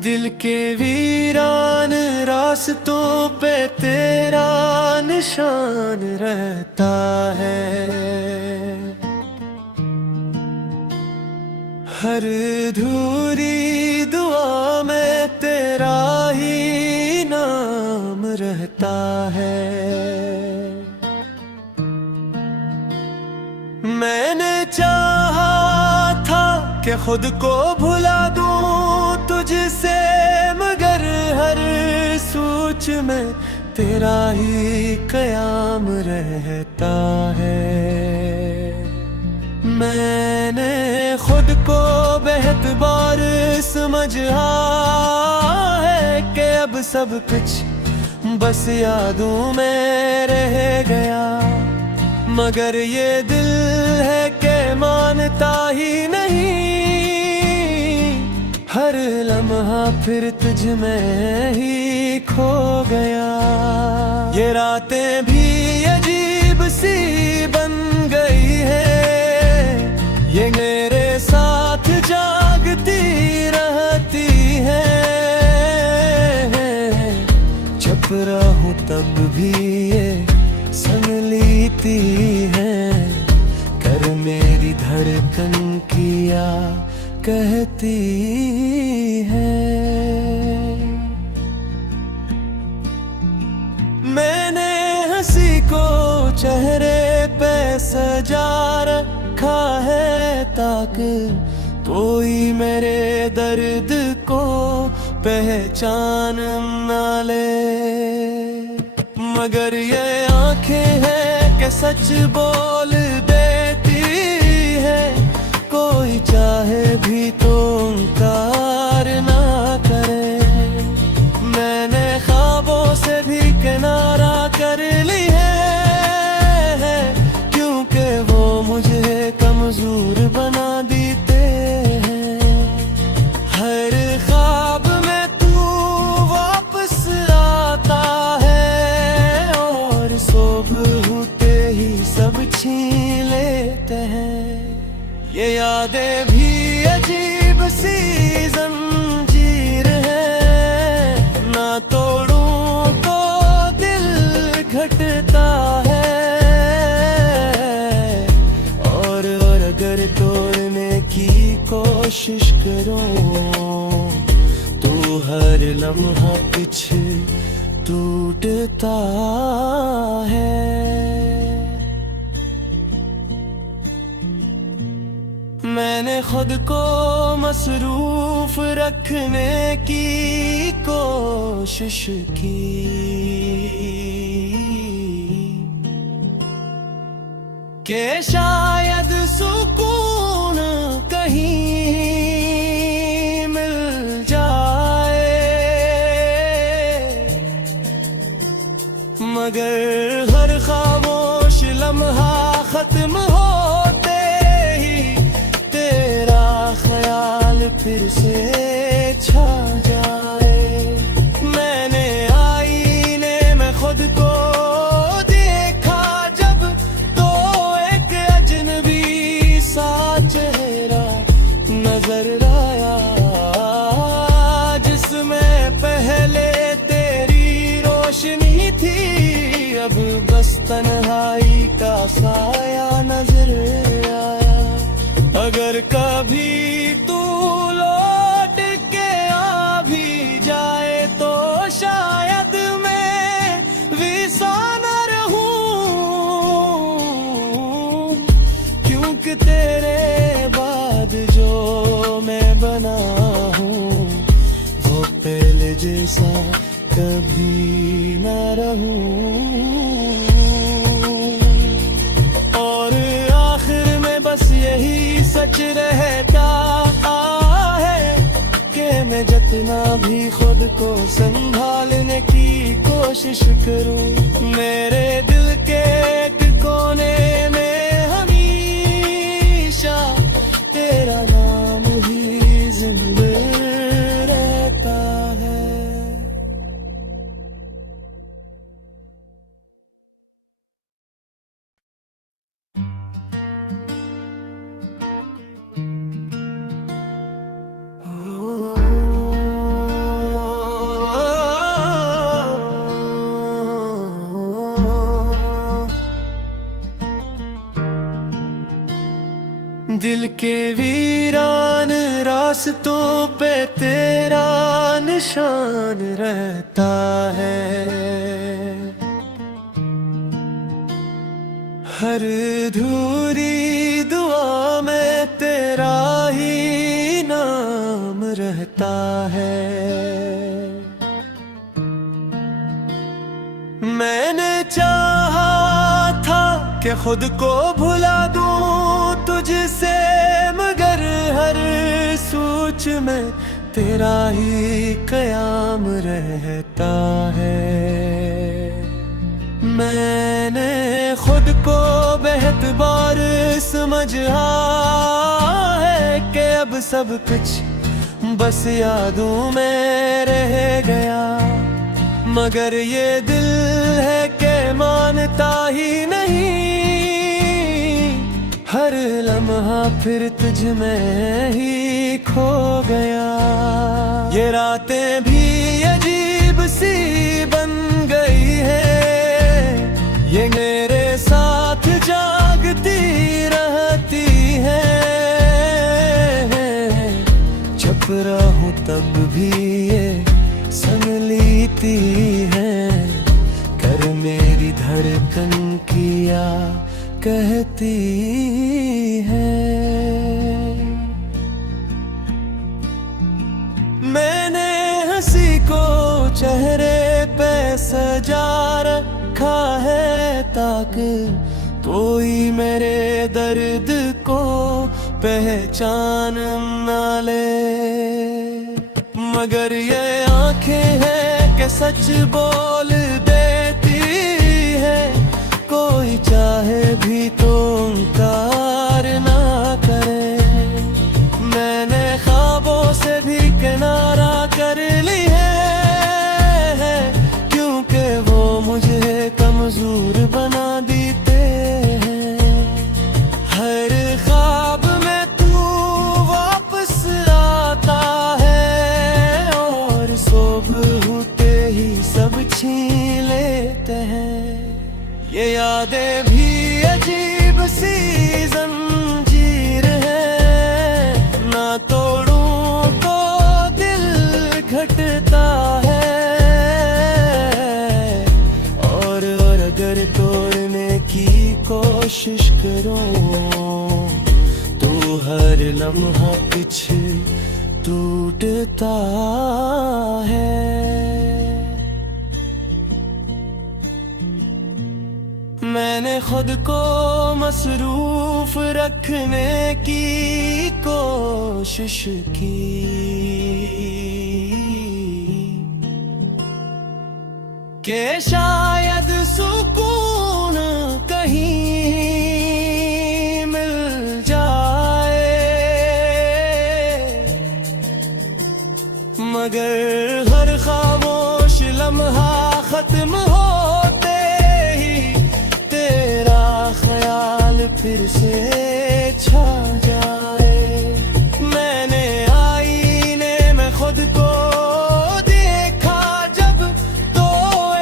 दिल के वीरान रास्तों पे तेरा निशान रहता है। हर अधूरी दुआ में तेरा ही नाम रहता है। मैंने चाहा था कि खुद को भुला दूं तुझसे, मगर हर सोच में तेरा ही कयाम रहता है। मैंने खुद को बेहतबार समझा है कि अब सब कुछ बस यादों में रह गया, मगर ये दिल है कि मानता ही नहीं। हर लम्हा फिर तुझ में ही खो गया। ये रातें भी अजीब सी बन गई है, ये मेरे साथ जागती रहती है। चुप रहूं तब भी ये संग लेती है, कर मेरी धड़कन किया कहती है। मैंने हंसी को चेहरे पे सजा रखा है, ताकि कोई मेरे दर्द को पहचान ना ले। मगर ये आंखें हैं कि सच बोल देती है, कोई चाहे भी तो इनकार ना करे। मैंने ख्वाबों से भी किनारा कर ली है, क्योंकि वो मुझे कमजोर बना देते हैं। हर ख्वाब में तू वापस आता है, और सुबह होते ही सब छीन लेते हैं। ये यादें भी अजीब सी जंजीर है, ना तोड़ूं तो दिल घटता है। और अगर तोड़ने की कोशिश करूं तो हर लम्हा पीछे टूटता है। मैंने खुद को मसरूफ रखने की कोशिश की, कि शायद सुकून कहीं मिल जाए, मगर हर खामोश लम्हा खत्म होते ही तेरा ख्याल फिर से छा जाए। मैंने आईने में खुद को देखा जब, तो एक अजनबी सा चेहरा नजर आया, जिसमें पहले तेरी रोशनी थी, अब बस तन्हाई का साया नजर आया। अगर कभी तू लौट के आ भी जाए तो शायद मैं विसा न रहूं, क्योंकि तेरे बाद जो मैं बना हूँ वो पहले जैसा कभी न रहूं। और आखिर में बस यही सच रहता है कि मैं जितना भी खुद को संभालने की कोशिश करूं, मेरे दिल के एक कोने में हमेशा तेरा नाम ही जिंदा रहता है। दिल के वीरान रास्तों पे तेरा निशान रहता है। हर अधूरी दुआ में तेरा ही नाम रहता है। मैंने चाहा था कि खुद को भुला दूं तुझसे, मगर हर सोच में तेरा ही कयाम रहता है। मैंने खुद को बेहतबार समझा है कि अब सब कुछ बस यादों में रह गया, मगर ये दिल है कि मानता ही नहीं। हर लम्हा फिर तुझ में ही खो गया। ये रातें भी अजीब सी बन गई है, ये मेरे साथ जागती रहती है। चुप रहूं तब भी ये संग लेती है, कर मेरी धड़कन किया कहती है। मैंने हंसी को चेहरे पे सजा रखा है, ताकि कोई मेरे दर्द को पहचान ना ले। मगर ये आंखें हैं कि सच बोल देती है, कोई चाहे भी तो इनकार ना करे। मैंने ख्वाबों से भी किनारा कर ली है, क्योंकि वो मुझे कमजोर बना देते हैं। हर ख्वाब में तू वापस आता है, और सुबह होते ही सब छीन लेते हैं। ये यादें भी अजीब सी जंजीर है, ना तोड़ूं तो दिल घटता है। और अगर तोड़ने की कोशिश करूं तो हर लम्हा कुछ टूटता है। मैंने खुद को मसरूफ रखने की कोशिश की, कि शायद सुकून कहीं मिल जाए, मगर हर खामोश लम्हा खत्म होते ही तेरा ख्याल फिर से छा जाए। मैंने आईने में खुद को देखा जब, तो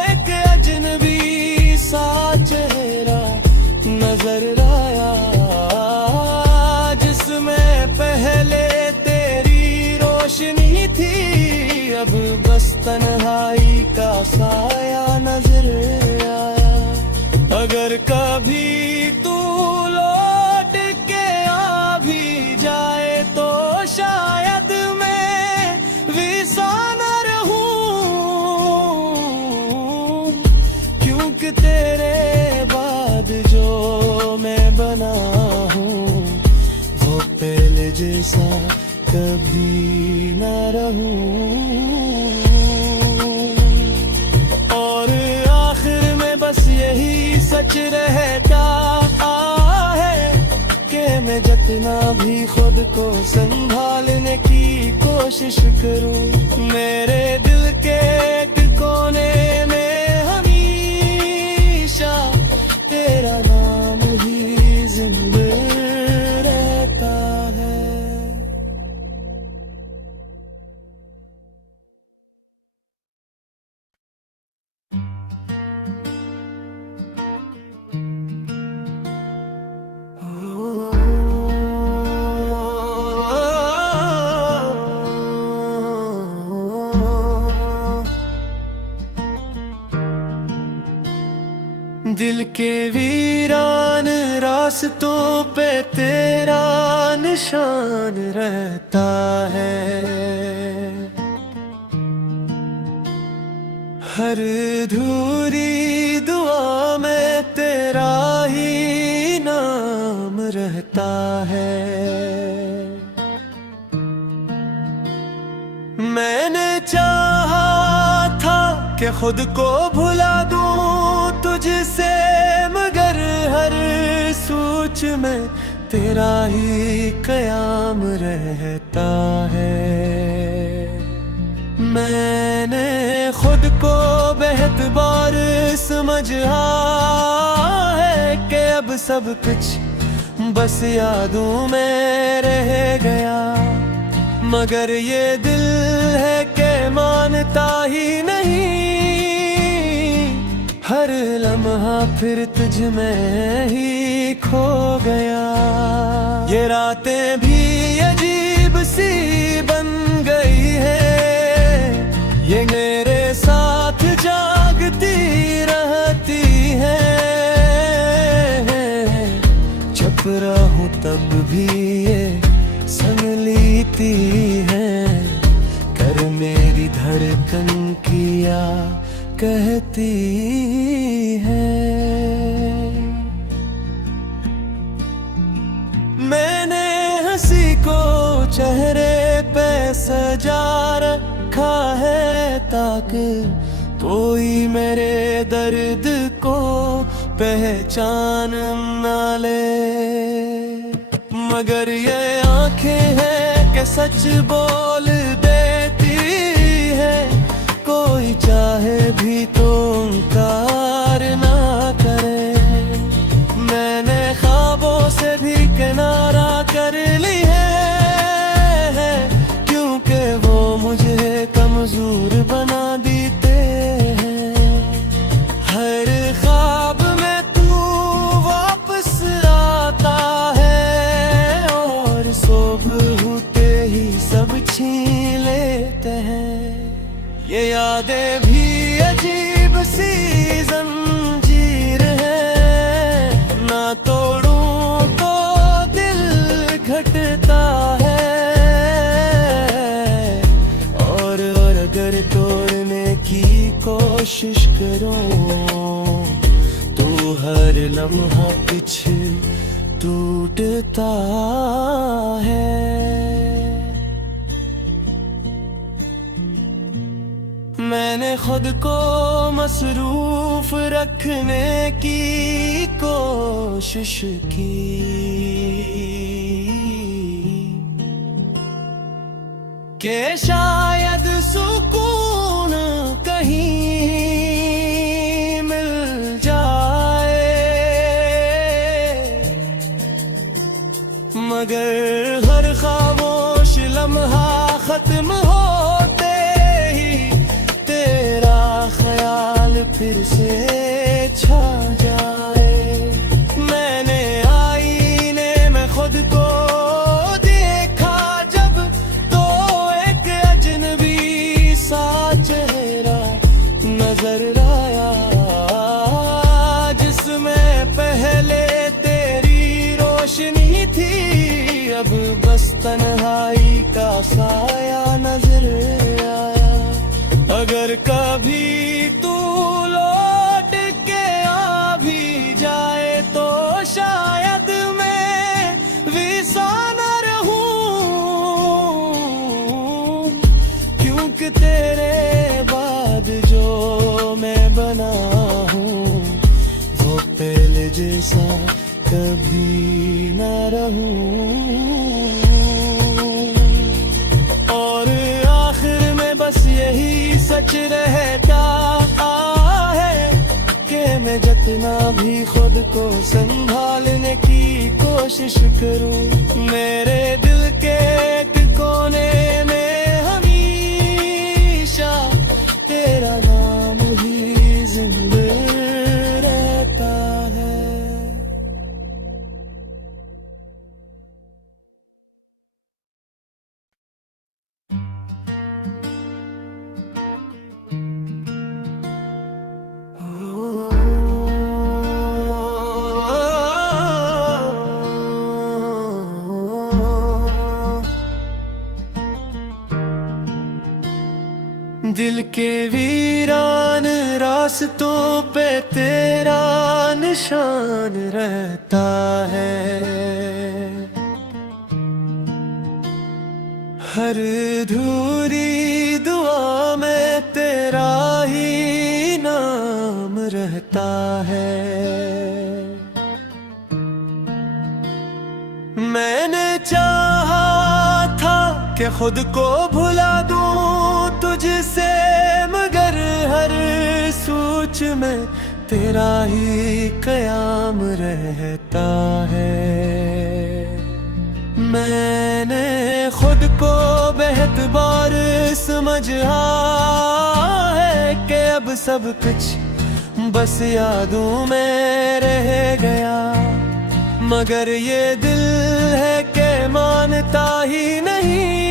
एक अजनबी सा चेहरा नजर आया, जिसमें पहले तेरी रोशनी थी, अब बस तन्हाई का साया नजर आया। अगर कभी तू लौट के आ भी जाए तो शायद मैं विसा न रहूं, क्योंकि तेरे बाद जो मैं बना हूँ वो पहले जैसा कभी न रहूं। और आखिर में बस यही सच रहता है कि मैं जितना भी खुद को संभालने की कोशिश करूं, मेरे दिल के एक कोने में हमेशा तेरा नाम ही जिंदा रहता है। के वीरान रास्तों पे तेरा निशान रहता है। हर अधूरी दुआ में तेरा ही नाम रहता है। मैंने चाहा था कि खुद को भुला दूं तुझसे, मगर हर सोच में तेरा ही कयाम रहता है। मैंने खुद को बेहतबार समझा है कि अब सब कुछ बस यादों में रह गया, मगर ये दिल है कि मानता ही नहीं। हर लम्हा फिर तुझ में ही खो गया। ये रातें भी अजीब सी बन गई है, ये मेरे साथ जागती रहती है। चुप रहूं तब भी ये संग लेती है, कर मेरी धड़कन किया कहती है। मैंने हंसी को चेहरे पे सजा रखा है, ताकि कोई मेरे दर्द को पहचान ना ले। मगर ये आंखें हैं कि सच बोल देती है, कोई चाहे भी तो इनकार ना करे। मैंने ख्वाबों से भी किनारा कर ली है, क्योंकि वो मुझे कमजोर बना देते हैं। हर ख्वाब में तू वापस आता है, और सुबह होते ही सब छीन लेते हैं। ये यादें भी अजीब सी जंजीर है, ना तोड़ूं तो दिल घटता है, और अगर तोड़ने की कोशिश करूं तो हर लम्हा कुछ टूटता है। मैंने खुद को मसरूफ रखने की कोशिश की, कि शायद सुकून कहीं मिल जाए, मगर हर खामोश लम्हा खत्म होते ही तेरा ख्याल फिर से छा जाए। मैंने आईने में खुद को देखा जब, तो एक अजनबी सा चेहरा नजर आया, जिसमें पहले तेरी रोशनी थी, अब बस तन्हाई का साया नजर आया। अगर कभी तू लौट के आ भी जाए तो शायद मैं विसा न रहूं, क्योंकि तेरे बाद जो मैं बना हूँ वो पहले जैसा कभी न रहूं। और आखिर में बस यही सच रहता है कि मैं जितना भी खुद को संभालने की कोशिश करूं, मेरे दिल के एक कोने में हमेशा तेरा नाम ही जिंदा रहता है। दिल के वीरान रास्तों पे तेरा निशान रहता है। हर अधूरी दुआ में तेरा ही नाम रहता है। मैंने चाहा था कि खुद को भुला दूं तुझसे, मगर हर सोच में तेरा ही कयाम रहता है। मैंने खुद को बेहतबार समझा है कि अब सब कुछ बस यादों में रह गया, मगर ये दिल है कि मानता ही नहीं।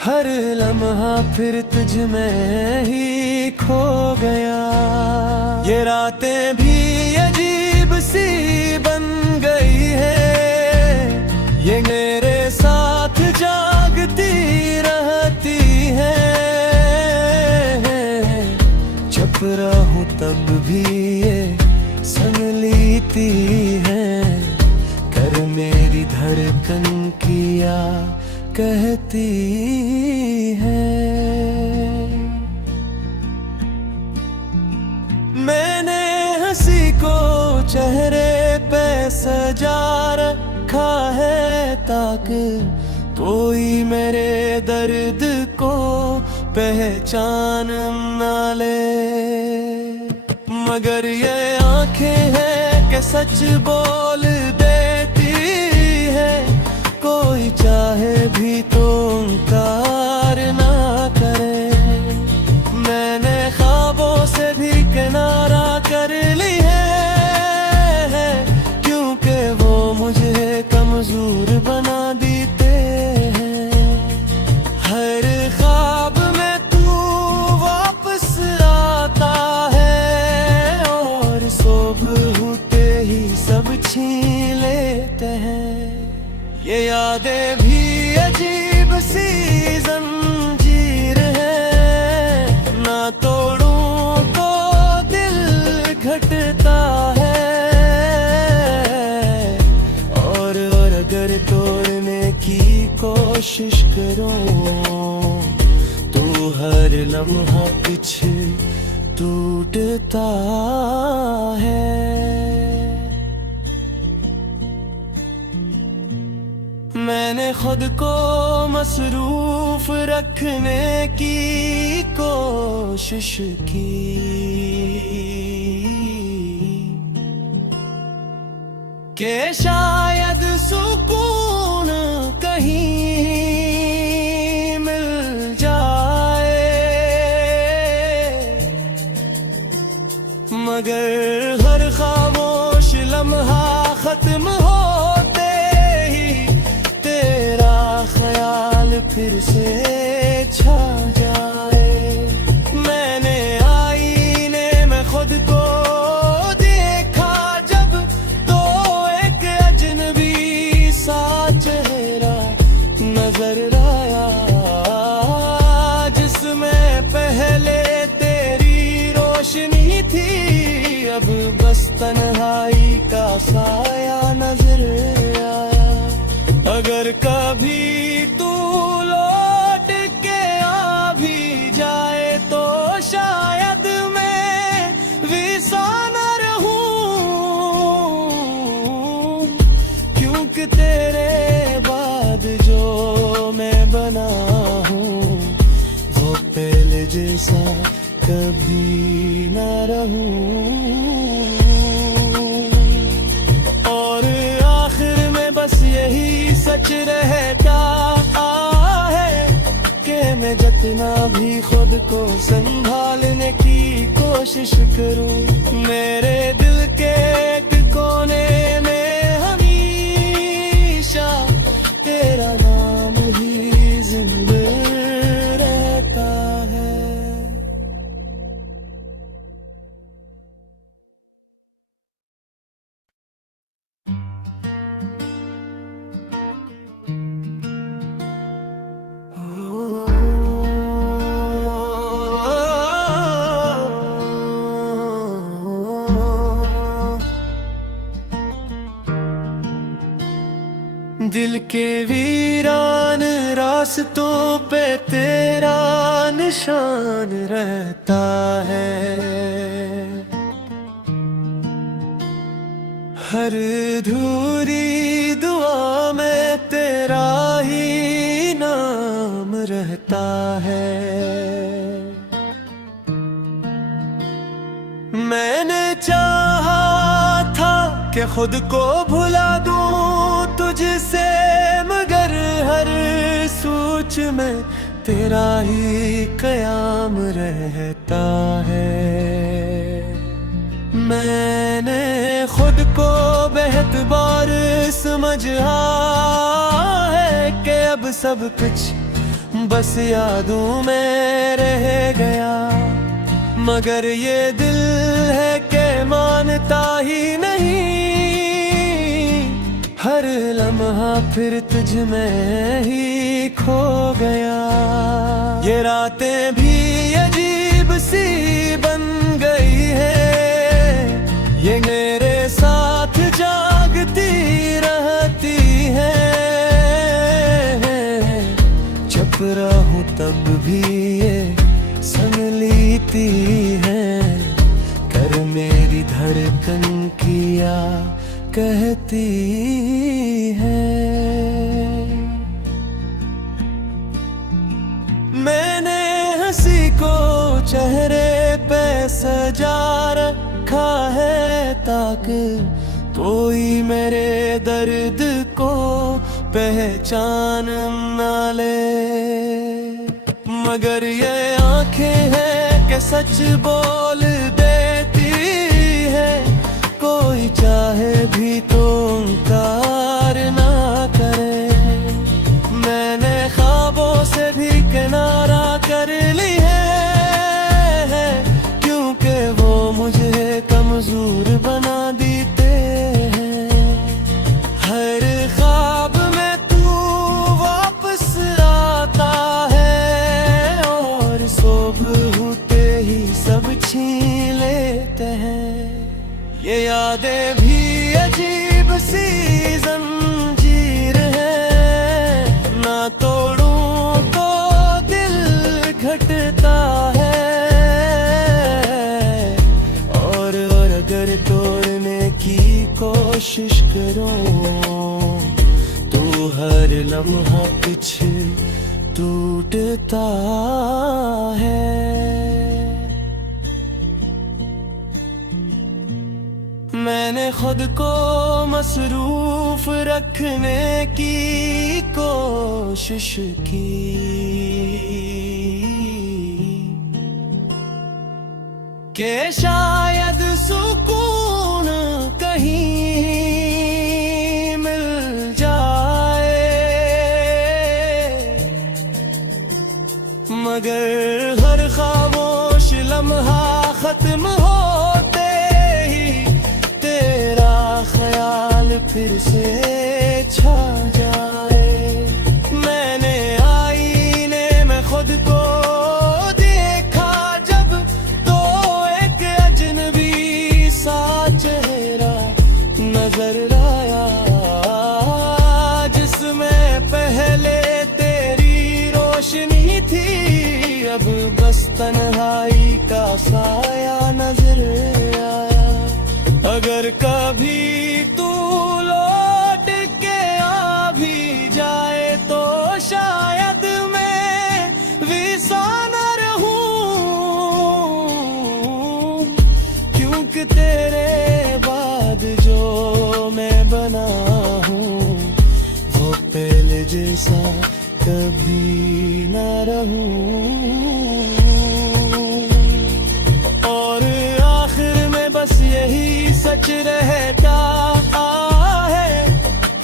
हर लम्हा फिर तुझ में ही खो गया। ये रातें भी अजीब सी बन गई है, ये मेरे साथ जागती रहती है। चुप रहूं तब भी ये संग लेती है, कर मेरी धड़कन किया कहती है। मैंने हंसी को चेहरे पे सजा रखा है, ताकि कोई मेरे दर्द को पहचान ना ले। मगर ये आंखें हैं कि सच बोल देती है, कोई चाहे भी तो इनकार ना करे। मैंने ख्वाबों से भी किनारा कर ली है, क्योंकि वो मुझे कमजोर बना देते हैं। हर ख्वाब में तू वापस आता है, और सुबह होते ही सब छीन लेते हैं। ये यादें भी अजीब सी जंजीर है, ना तोड़ूं तो दिल घटता है, और अगर तोड़ने की कोशिश करूं तो हर लम्हा कुछ टूटता है। मैंने खुद को मसरूफ रखने की कोशिश की, कि शायद सुकून कहीं मिल जाए, मगर हर खामोश लम्हा खत्म होते ही तेरा ख्याल फिर से छा जाए। मैंने आईने में खुद को देखा जब, तो एक अजनबी सा चेहरा नजर आया, जिसमें पहले तेरी रोशनी थी, अब बस तन्हाई का साया नजर आया। अगर कभी तू लौट के आ भी जाए तो शायद मैं विसा न रहूं, क्योंकि तेरे बाद जो मैं बना हूँ वो पहले जैसा कभी न रहूं। और आखिर में बस यही सच रहता है कि मैं जितना भी खुद को संभालने की कोशिश करूं, मेरे दिल के एक कोने में हमेशा तेरा नाम ही जिंदा रहता है। के वीरान रास्तों पे तेरा निशान रहता है। हर अधूरी दुआ में तेरा ही नाम रहता है। मैंने चाहा था कि खुद को भुला दूं तुझसे, मगर हर सोच में तेरा ही कयाम रहता है। मैंने खुद को बेहतबार समझा है कि अब सब कुछ बस यादों में रह गया, मगर ये दिल है कि मानता ही नहीं। हर लम्हा फिर तुझ में ही खो गया। ये रातें भी अजीब सी बन गई है, ये मेरे साथ जागती रहती है। चुप रहूं तब भी ये संग लेती है, कर मेरी धड़कन किया कहती है। मैंने हंसी को चेहरे पे सजा रखा है, ताकि कोई मेरे दर्द को पहचान ना ले। मगर ये आंखें हैं कि सच बोल देती है, कोई चाहे भी तो इनकार ना करे। मैंने ख्वाबों से भी किनारा कर ली है, क्योंकि वो मुझे कमजोर बना देते हैं। हर ख्वाब में तू वापस आता है, और सुबह होते ही सब छीन लेते हैं। ये यादें भी अजीब सी जंजीर है, ना तोड़ूं तो दिल घटता है, और अगर तोड़ने की कोशिश करूं तो हर लम्हा कुछ टूटता है। मैंने खुद को मसरूफ रखने की कोशिश की, कि शायद सुकून कहीं मिल जाए, मगर हर खामोश लम्हा खत्म होते ही तेरा ख्याल फिर से छा जाए। मैंने आईने में खुद को देखा जब, तो एक अजनबी सा चेहरा नजर आया, जिसमें पहले तेरी रोशनी थी, अब बस तन्हाई का साया नजर आया। अगर कभी तू लौट के आ भी जाए तो शायद मैं विसा न रहूं, क्योंकि तेरे बाद जो मैं बना हूँ वो पहले जैसा कभी न रहूं। और आखिर में बस यही सच रहता है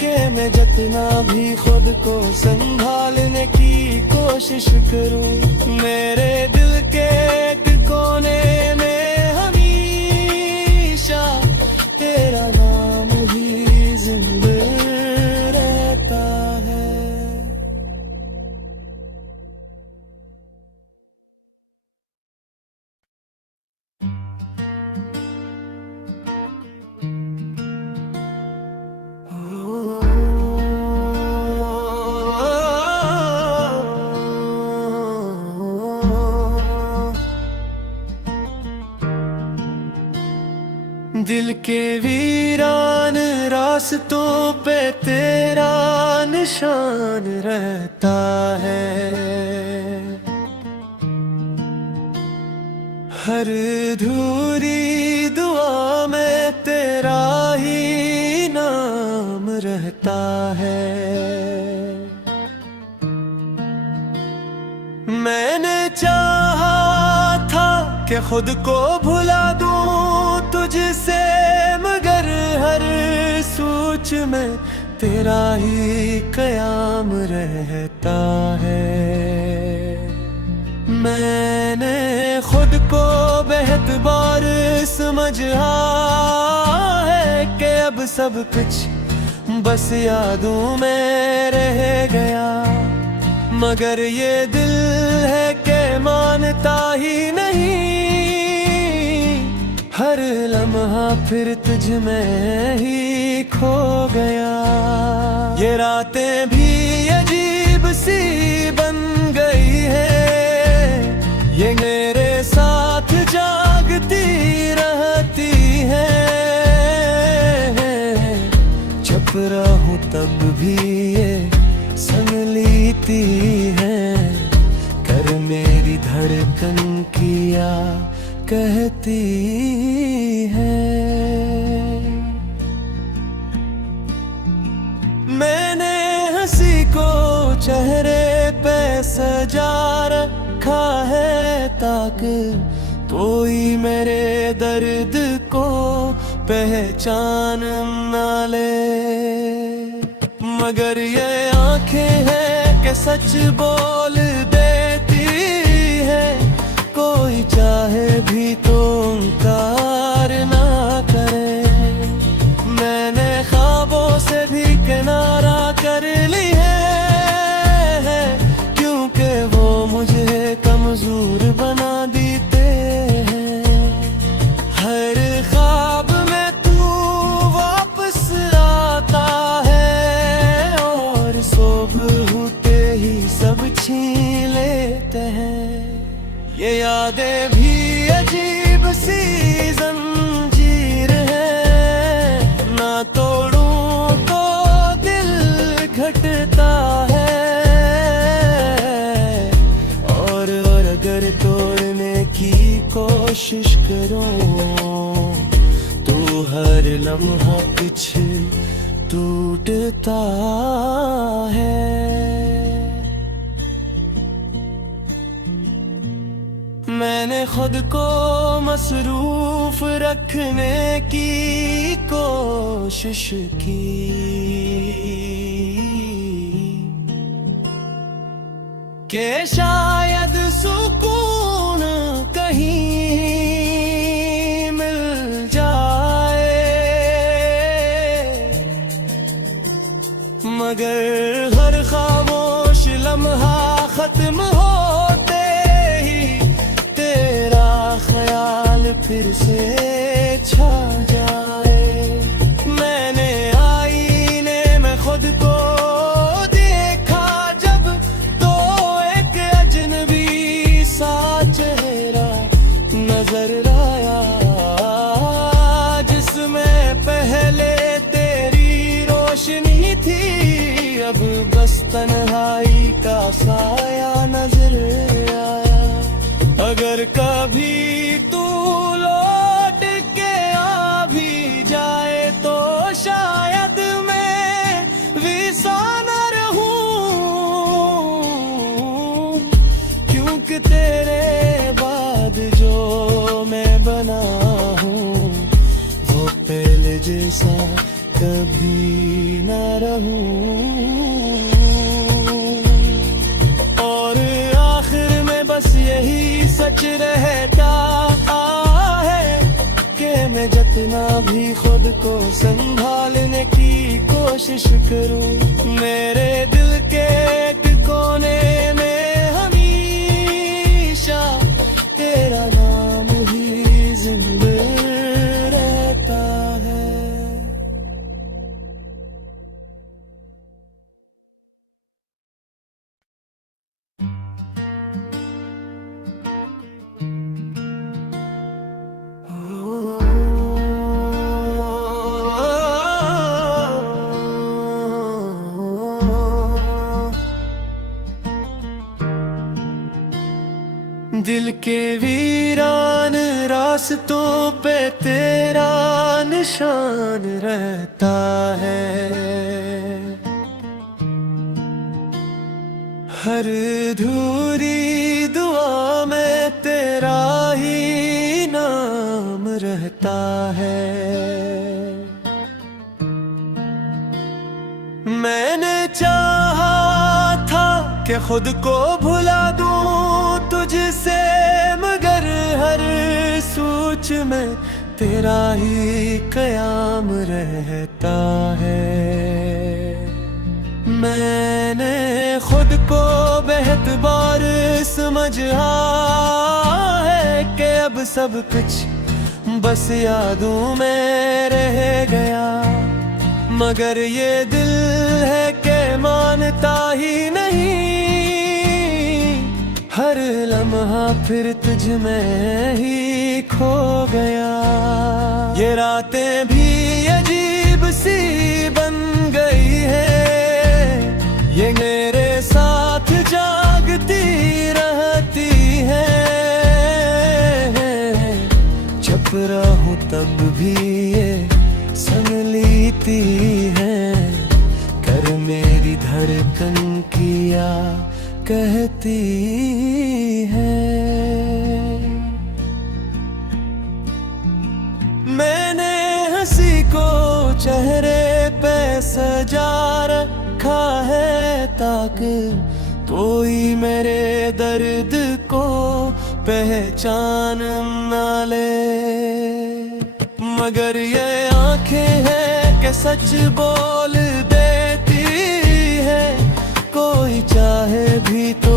कि मैं जितना भी खुद को संभालने की कोशिश करूं, मेरे दिल के एक कोने में हमेशा तेरा नाम ही जिंदा रहता है। दिल के वीरान रास्तों पे तेरा निशान रहता है। हर अधूरी दुआ में तेरा ही नाम रहता है। मैंने चाहा था कि खुद को भुला दूं तुझसे, मगर हर सोच में तेरा ही कयाम रहता है। मैंने खुद को बेहतबार समझा है कि अब सब कुछ बस यादों में रह गया, मगर ये दिल है कि मानता ही नहीं। हर लम्हा फिर तुझ में ही खो गया। ये रातें भी अजीब सी बन गई है, ये मेरे साथ जागती रहती है। जब रहूं तब भी ये संग लेती है, कर मेरी धड़कन किया कहती है। मैंने हंसी को चेहरे पे सजा रखा है, ताकि कोई मेरे दर्द को पहचान ना ले। मगर ये आंखें हैं कि सच बोल देती है, कोई चाहे भी तो इनकार ना करे। मैंने ख्वाबों से भी किनारा कर ली है, क्योंकि वो मुझे कमजोर बना देते हैं। हर ख्वाब में तू वापस आता है, और सुबह होते ही सब छीन लेते हैं। ये यादें भी अजीब सी जंजीर है, ना तोड़ूं तो दिल घटता है, और अगर तोड़ने की कोशिश करूं तो हर लम्हा कुछ टूटता है। मैंने खुद को मसरूफ रखने की कोशिश की, कि शायद सुकून कहीं मिल जाए, मगर हर खामोश लम्हा खत्म होते ही तेरा ख्याल फिर से छा जाए। मैंने आईने में खुद को देखा जब, तो एक अजनबी सा चेहरा नजर आया, जिसमें पहले तेरी रोशनी थी, अब बस तन्हाई का साया नजर आया। अगर कभी तू लौट के आ भी जाए तो शायद मैं विसा न रहूं, क्योंकि तेरे बाद जो मैं बना हूँ वो पहले जैसा कभी न रहूं। और आखिर में बस यही सच रहता है कि मैं जितना भी खुद को संभालने की कोशिश करूं, मेरे दिल के एक कोने में हमेशा तेरा नाम ही जिंदा रहता है। दिल के वीरान रास्तों पे तेरा निशान रहता है। हर अधूरी दुआ में तेरा ही नाम रहता है। मैंने चाहा था कि खुद को भुला दूं तुझसे, मगर हर सोच में तेरा ही कयाम रहता है। मैंने खुद को बेहतबार समझा है कि अब सब कुछ बस यादों में रह गया, मगर ये दिल है कि मानता ही नहीं। हर लम्हा फिर तुझ में ही खो गया। ये रातें भी अजीब सी बन गई है, ये मेरे साथ जागती रहती है। जब रहूं तब भी ये संग लेती है, कर मेरी धड़कन किया कहती है। मैंने हंसी को चेहरे पे सजा रखा है, ताकि कोई मेरे दर्द को पहचान ना ले। मगर ये आंखें हैं कि सच बोल देती है, कोई चाहे भी तो